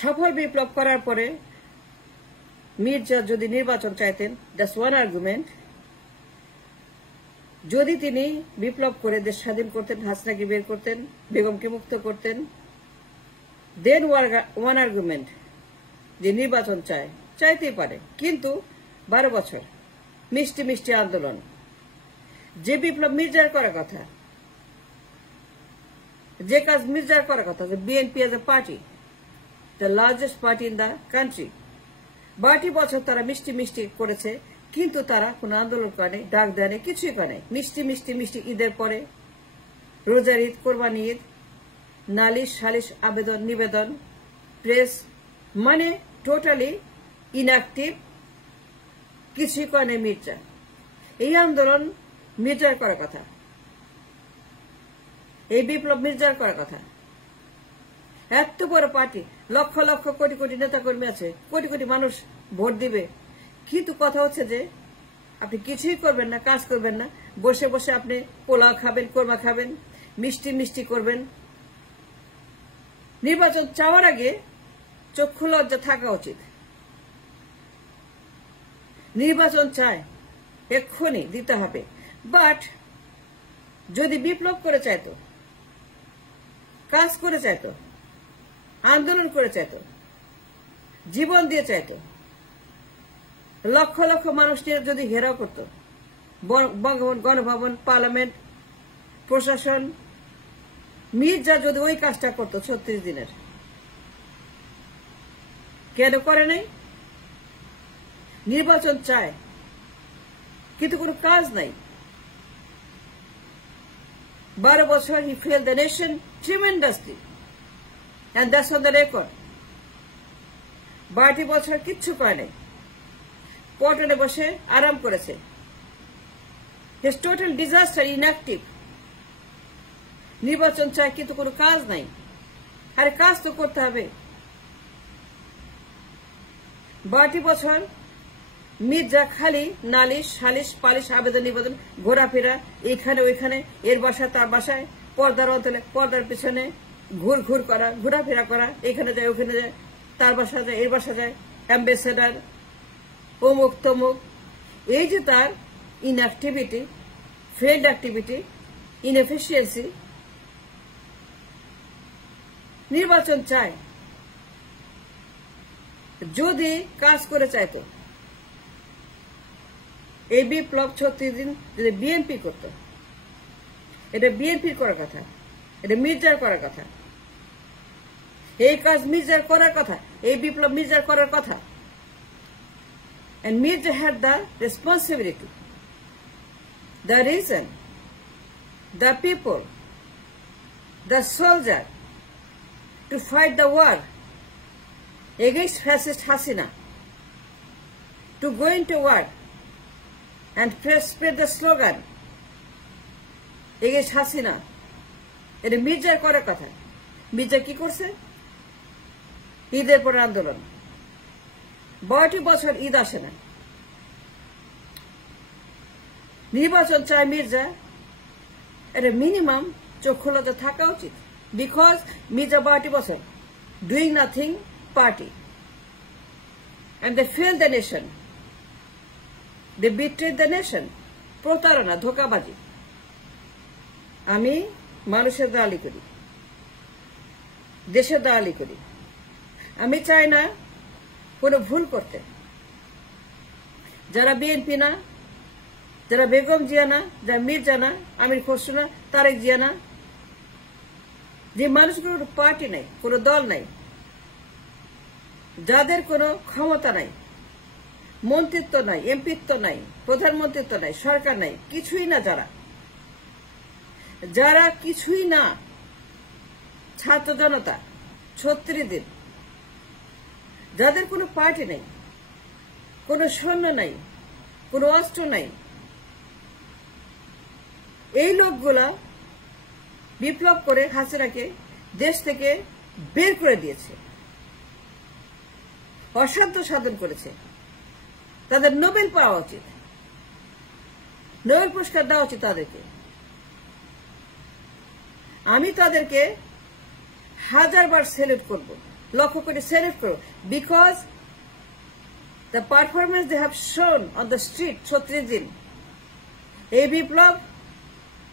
সফল বিপ্লব করার পরে মির্জা যদি নির্বাচন চাইতেন, দ্যাটস ওয়ান আর্গুমেন্ট। যদি তিনি বিপ্লব করে দেশ স্বাধীন করতেন, হাসিনাকে বের করতেন, বেগমকে মুক্ত করতেন, দেন ওয়ান আর্গুমেন্ট যে নির্বাচন চাইতেই পারে, কিন্তু 12 বছর মিষ্টি মিষ্টি আন্দোলন, যে বিপ্লব মির্জার করার কথা, যে কাজ মির্জার করার কথা, যে BNP as a party, the largest party in the country, 12 বছর তারা মিষ্টি মিষ্টি করেছে, কিন্তু তারা কোন আন্দোলন করে, ডাক দেয়, কিছুই করে। মিষ্টি মিষ্টি মিষ্টি ঈদের পরে, রোজার ঈদ, কোরবানি ঈদ, নালিশ সালিশ আবেদন নিবেদন, প্রেস, মানে টোটালি ইনঅ্যাক্টিভ, কিছুই করে না মির্জা। এই আন্দোলন মির্জার করার কথা, এই বিপ্লব মির্জার করার কথা। এত বড় পার্টি, লক্ষ লক্ষ কোটি কোটি নেতা কর্মী আছে, কোটি কোটি মানুষ ভোট দিবে, কিন্তু কথা হচ্ছে যে আপনি কিছুই করবেন না, কাজ করবেন না, বসে বসে আপনি পোলাও খাবেন, কোরমা খাবেন, মিষ্টি মিষ্টি করবেন। নির্বাচন চাওয়ার আগে চক্ষু লজ্জা থাকা উচিত। নির্বাচন চায়, এক্ষুনি দিতে হবে। বাট যদি বিপ্লব করে চাইতো, কাজ করে চাইতো, আন্দোলন করে চাইতো, জীবন দিয়ে চাইতো, লক্ষ লক্ষ মানুষ নিয়ে যদি ঘেরাও করত, বঙ্গভবন, গণভবন, পার্লামেন্ট, প্রশাসন, মির্জা যদি ওই কাজটা করত 36 দিনের, কেন করে নাই? নির্বাচন চায়, কিন্তু কোনো কাজ নাই। 12 বছর he fail the nation tremendously, and that's on the record. 12 বছর কিচ্ছু করে নাই, পটনে বসে আরাম করেছে। His total disaster, inactive. নির্বাচন চায়, কিন্তু কোনো কাজ নাই। আরে কাজ তো করতে হবে। 12 বছর মির্জা খালি নালিশ সালিশ পালিশ আবেদন নিবেদন, ঘোরাফেরা, এখানে ওইখানে, এর বাসায় তার বাসায়, পর্দার অন্তলে পর্দার পিছনে ঘুর ঘুর করা, ঘোরাফেরা করা, এখানে যায় ওখানে যায়, তার বাসা যায় এর বাসা যায়, অ্যাম্বাসেডার, অমুক তমুক। এই যে তার ইনঅ্যাক্টিভিটি, ফেল্ড অ্যাক্টিভিটি, ইনএফিসিয়েন্সি। নির্বাচন চায়, যদি কাজ করে চাইতো, এই বিপ্লব 36 দিন যদি বিএনপি করত, এটা বিএনপির করার কথা, এটা মির্জার করার কথা, এই কাজ মির্জার করার কথা, এই বিপ্লব মির্জার করার কথা। And Mirza had the responsibility, the reason, the people, the soldier to fight the war against fascist Hasina, to go into war and spread the slogan against Hasina. এটা মির্জার করার কথা। মির্জা কি করছে? ঈদের পর আন্দোলন, 12 বছর ঈদ আসে না। নির্বাচন চায় মির্জা, এটা মিনিমাম চক্ষু লজ্জা থাকা উচিত। বিকজ মির্জা 12 বছর doing nothing party, and they failed the nation, they betrayed the nation. প্রতারণা, ধোঁকাবাজি। আমি মানুষের দালালি করি, দেশের দালালি করি। আমি চাই না কোনো ভুল করতে। যারা বিএনপি না, যারা বেগম জিয়া না, যারা মির্জা না, আমির খসরু না, তারেক জিয়া না, যে মানুষগুলোর পার্টি নাই, কোনো দল নাই, যাদের কোনো ক্ষমতা নাই, মন্ত্রিত্ব নাই, এমপিত্ব নাই, প্রধানমন্ত্রিত্ব নাই, সরকার নাই, কিছুই না, যারা কিছুই না, ছাত্র জনতা 36 দিন, যাদের কোনো পার্টি নেই, কোনো সৈন্য নাই, কোনো অস্ত্র নাই, এই লোকগুলা বিপ্লব করে হাসিনাকে দেশ থেকে বের করে দিয়েছে, অসাধ্য সাধন করেছে। তাদের নোবেল পাওয়া উচিত, নোবেল পুরস্কার দেওয়া উচিত তাদেরকে। আমি তাদেরকে 1000 বার সেলুট করব। লক্ষ্য করে সেলিব্রেট করো, because the performance they have shown on the street 36 দিন। এই বিপ্লব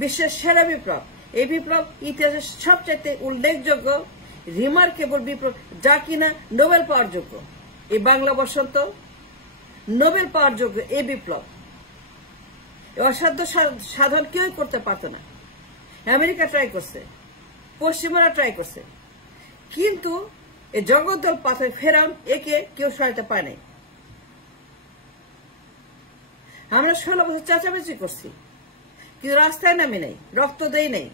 বিশ্বের সেরা বিপ্লব। এই বিপ্লব ইতিহাসের সবচাইতে উল্লেখযোগ্য রিমার্কেবল বিপ্লব, যা কিনা নোবেল পাওয়ার যোগ্য। এই বাংলা বসন্ত নোবেল পাওয়ার যোগ্য এই বিপ্লব। অসাধ্য সাধন কেউই করতে পারত না। আমেরিকা ট্রাই করছে, পশ্চিমারা ট্রাই করছে, কিন্তু এই জগদ্দল পাথর ফেরাউন একে কেউ সহায়তা পায় নাই। আমরা 16 বছর চেঁচামেচি করছি, কিন্তু রাস্তায় নামি নাই, রক্ত দেই নাই,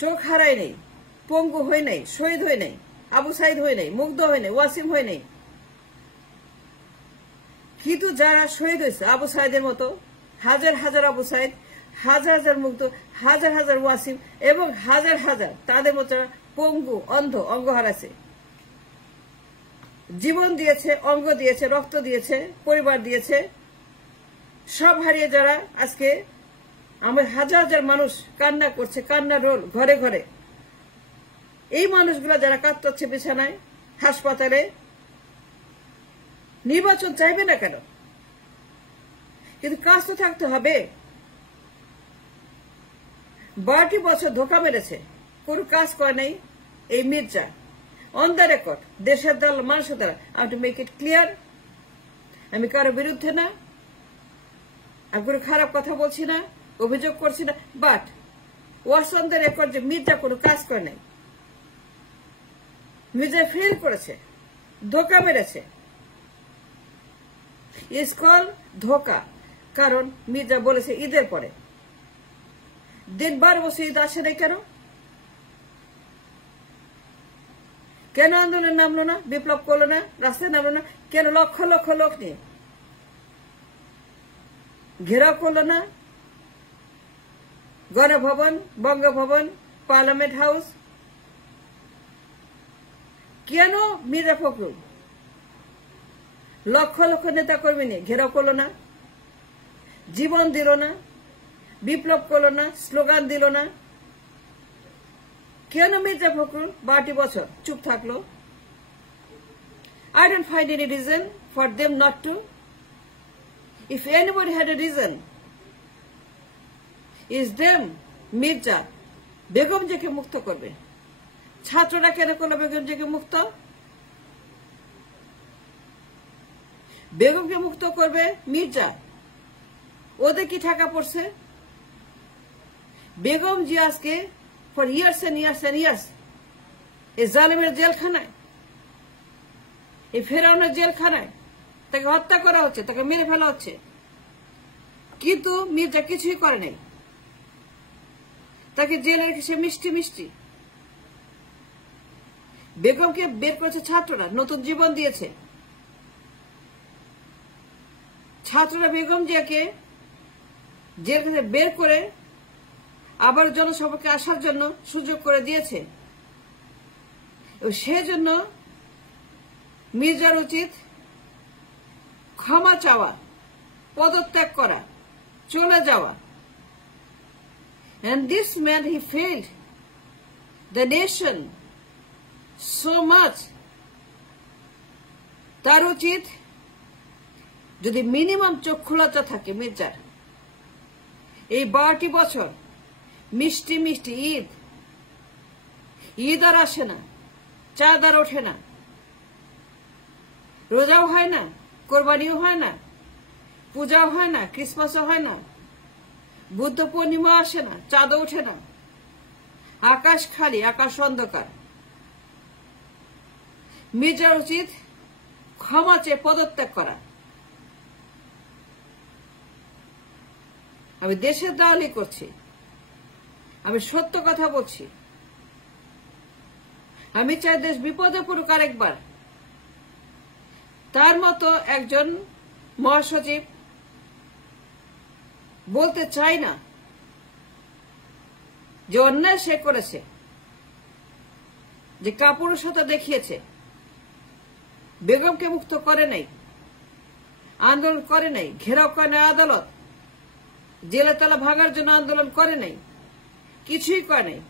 চোখ হারাই নাই, পঙ্গু হই নাই, শহীদ হই নাই, আবু সাইদ হই নাই, মুগ্ধ হই নাই, ওয়াসিম হই নাই। কিন্তু যারা শহীদ হয়েছে আবু সাইদের মতো হাজার হাজার আবু সাইদ, হাজার হাজার মুগ্ধ, হাজার হাজার ওয়াসিম এবং হাজার হাজার তাদের মতো পঙ্গু, অন্ধ, অঙ্গ হারাছে, জীবন দিয়েছে, অঙ্গ দিয়েছে, রক্ত দিয়েছে, পরিবার দিয়েছে, সব হারিয়ে যারা আজকে আমার হাজার হাজার মানুষ কান্না করছে, কান্নার রোল ঘরে ঘরে। এই মানুষগুলা যারা কাতরাচ্ছে বিছানায়, হাসপাতালে, নির্বাচন চাইবে না কেন? কিন্তু কাজ তো থাকতে হবে। 12টি বছর ধোকা মেরেছে, কোনো কাজ করে নেই এই মির্জা। অন দ্য রেকর্ড, দেশের দল, মানুষের দ্বারা, I to make it clear, আমি কারো বিরুদ্ধে না, আমি কোনো খারাপ কথা বলছি না, অভিযোগ করছি না, but was on the record যে মির্জা কোনো কাজ করে নাই। মির্জা ফেল করেছে, ধোকা মেরেছে। ইজ কল ধোকা, কারণ মির্জা বলেছে ঈদের পরে। দিন 12 বছর ঈদ আসে নাই কেন? কেন আন্দোলন নামলো না, বিপ্লব করলো না, রাস্তায় নামলো না কেন? লক্ষ লক্ষ লোক নিয়ে ঘেরাও করলো না গণভবন, বঙ্গভবন, পার্লামেন্ট হাউস? কেন মির্জা ফখরুল লক্ষ লক্ষ নেতা কর্মী নিয়ে ঘেরাও করলো না, জীবন দিল না, বিপ্লব করলো না, স্লোগান দিল না? কেন মির্জা ফখরুল 12টি বছর চুপ থাকলো? I don't find any reason for them not to. If anybody had a reason, is them Mirza Begum GK মুক্ত করবে। ছাত্ররা কেন করলো বেগম জিকে মুক্ত? বেগমকে মুক্ত করবে মির্জা। ওদের কি টাকা পড়ছে? বেগম জি আজকে for years and years and years এই জালিমের জেলখানায়, এই ফেরাউনের জেলখানায় তাকে হত্যা করা হচ্ছে, তাকে মেরে ফেলা হচ্ছে, কিন্তু মির্জা কিছুই করে নাই। তাকে জেলে রেখেছে মিষ্টি মিষ্টি। বেগমকে বের করেছে ছাত্ররা, নতুন জীবন দিয়েছে। ছাত্ররা বেগম জিয়াকে জেল থেকে বের করে আবার জনসভাকে আসার জন্য সুযোগ করে দিয়েছে। সেজন্য মির্জার উচিত ক্ষমা চাওয়া, পদত্যাগ করা, চলে যাওয়া। And this man, he failed the nation so much. তার উচিত যদি মিনিমাম চক্ষুলতা থাকে মির্জার, এই 12টি বছর মিষ্টি মিষ্টি ঈদ, ঈদ আর আসে না, চাঁদ আর ওঠে না, রোজাও হয় না, কোরবানিও হয় না, পূজাও হয় না, ক্রিসমাসও হয় না, বুদ্ধ পূর্ণিমা আসে না, চাঁদও ওঠে না, আকাশ খালি, আকাশ অন্ধকার। মির্জার উচিত ক্ষমা চেয়ে পদত্যাগ করা। আমি দেশের দালালি করছি, আমি সত্য কথা বলছি। আমি চাই দেশ বিপদে পড়ুক আরেকবার। তার মতো একজন মহাসচিব বলতে চাই না যে অন্যায় সে করেছে, যে কাপুরুষতা দেখিয়েছে, বেগমকে মুক্ত করে নাই, আন্দোলন করে নাই, ঘেরাও করে নাই আদালত, জেলে তালা ভাঙার জন্য আন্দোলন করে নাই, কিছুই করে নাই।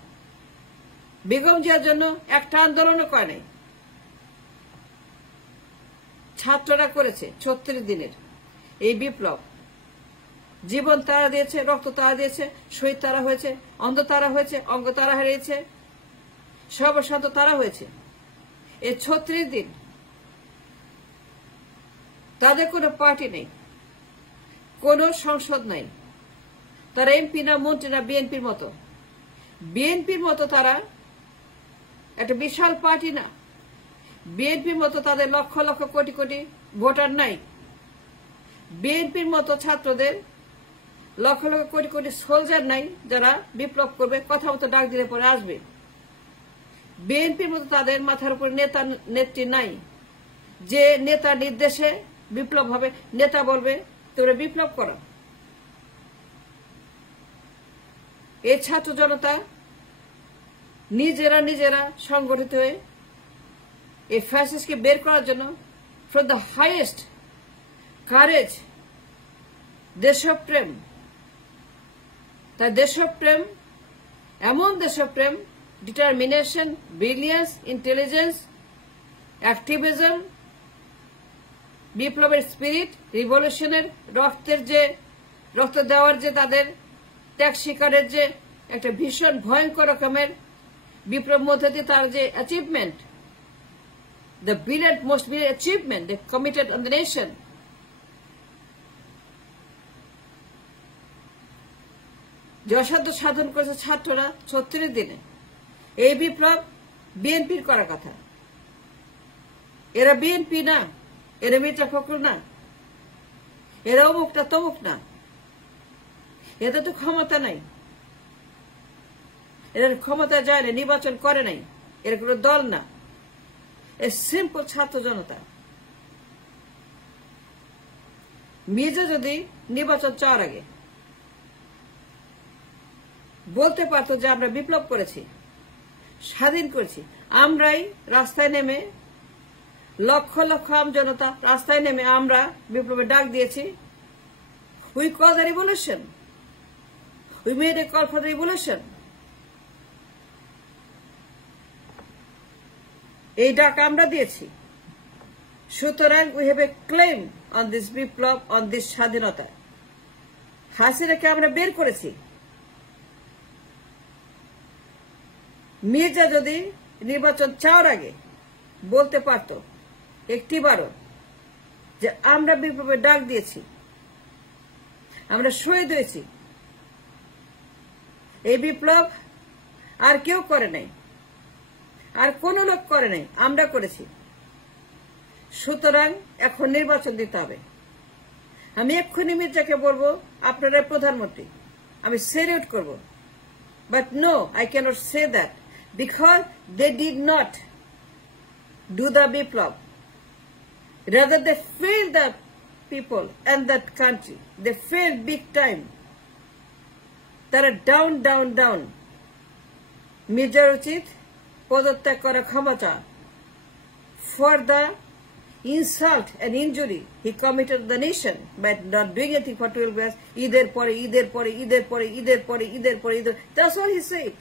বেগম জিয়ার জন্য একটা আন্দোলনও করে নাই, ছাত্ররা করেছে 36 দিনের এই বিপ্লব। জীবন তারা দিয়েছে, রক্ত তারা দিয়েছে, শহীদ তারা হয়েছে, অন্ধ তারা হয়েছে, অঙ্গ তারা হারিয়েছে, সর্বশান্ত তারা হয়েছে। এই 36 দিন তাদের কোনো পার্টি নেই, কোনো সংসদ নাই, তারা এমপি না, মন্ত্রী না, বিএনপির মতো। বিএনপির মতো তারা একটা বিশাল পার্টি না, বিএনপির মতো তাদের লক্ষ লক্ষ কোটি কোটি ভোটার নাই, বিএনপির মতো ছাত্রদের লক্ষ লক্ষ কোটি কোটি সোলজার নাই যারা বিপ্লব করবে, কথা মতো ডাক দিলে পরে আসবে। বিএনপির মতো তাদের মাথার উপর নেতা নেত্রী নাই যে নেতা নির্দেশে বিপ্লব হবে, নেতা বলবে তোমরা বিপ্লব করো। এই ছাত্র জনতা নিজেরা সংগঠিত হয়ে এই ফ্যাসিস্টকে বের করার জন্য ফ্রম দ্য হাইয়েস্ট কারেজ, দেশপ্রেম, তার দেশপ্রেম, এমন দেশপ্রেম, ডিটারমিনেশন, ব্রিলিয়েন্স, ইন্টেলিজেন্স, অ্যাক্টিভিজম, বিপ্লবের স্পিরিট, রিভলিউশনের রক্ত দেওয়ার যে তাদের ত্যাগ স্বীকারের যে একটা ভীষণ ভয়ঙ্কর রকমের বিপ্লব মধ্যে দিয়ে তার যে achievement, the most brilliant achievement they committed on the nation. যশাদ্য সাধন করেছে ছাত্ররা 36 দিনে। এই বিপ্লব বিএনপির করা কথা। এরা বিএনপি না, এরা মির্জা ফখরুল না, এরা অমুক না তমুক না, এদের তো ক্ষমতা নাই, এদের ক্ষমতা যায় না, নির্বাচন করে নাই, এর কোনো দল না, এ সিম্পল ছাত্র জনতা। মির্জা যদি নির্বাচন চাওয়ার আগে বলতে পারতো যে আমরা বিপ্লব করেছি, স্বাধীন করেছি, আমরাই রাস্তায় নেমে লক্ষ লক্ষ আম জনতা রাস্তায় নেমে আমরা বিপ্লবের ডাক দিয়েছি, we call the revolution, we made a call for the revolution. এই ডাক আমরা দিয়েছি, সুতরাং we have a claim on this Biplab, on this স্বাধীনতা। হাসিনাকে আমরা বের করেছি। মির্জা যদি নির্বাচন চাওয়ার আগে বলতে পারত একটিবারও যে আমরা বিপ্লবের ডাক দিয়েছি, আমরা শহীদ হয়েছি, এই বিপ্লব আর কেউ করে নাই, আর কোন লোক করে নাই, আমরা করেছি, সুতরাং এখন নির্বাচন দিতে হবে। আমি এক্ষুনি মির্জাকে বলবো আপনারা প্রধানমন্ত্রী, আমি সেলিউট করব, but no, I can't say that because they did not do the biplab, rather they failed the people and that country, they failed big time. তারা ডাউন ডাউন ডাউন। মির্জার উচিত পদত্যাগ করা, ক্ষমতা for the insult and injury he committed the nation by not doing anything for 12 years. ঈদের পরে, that's all he said.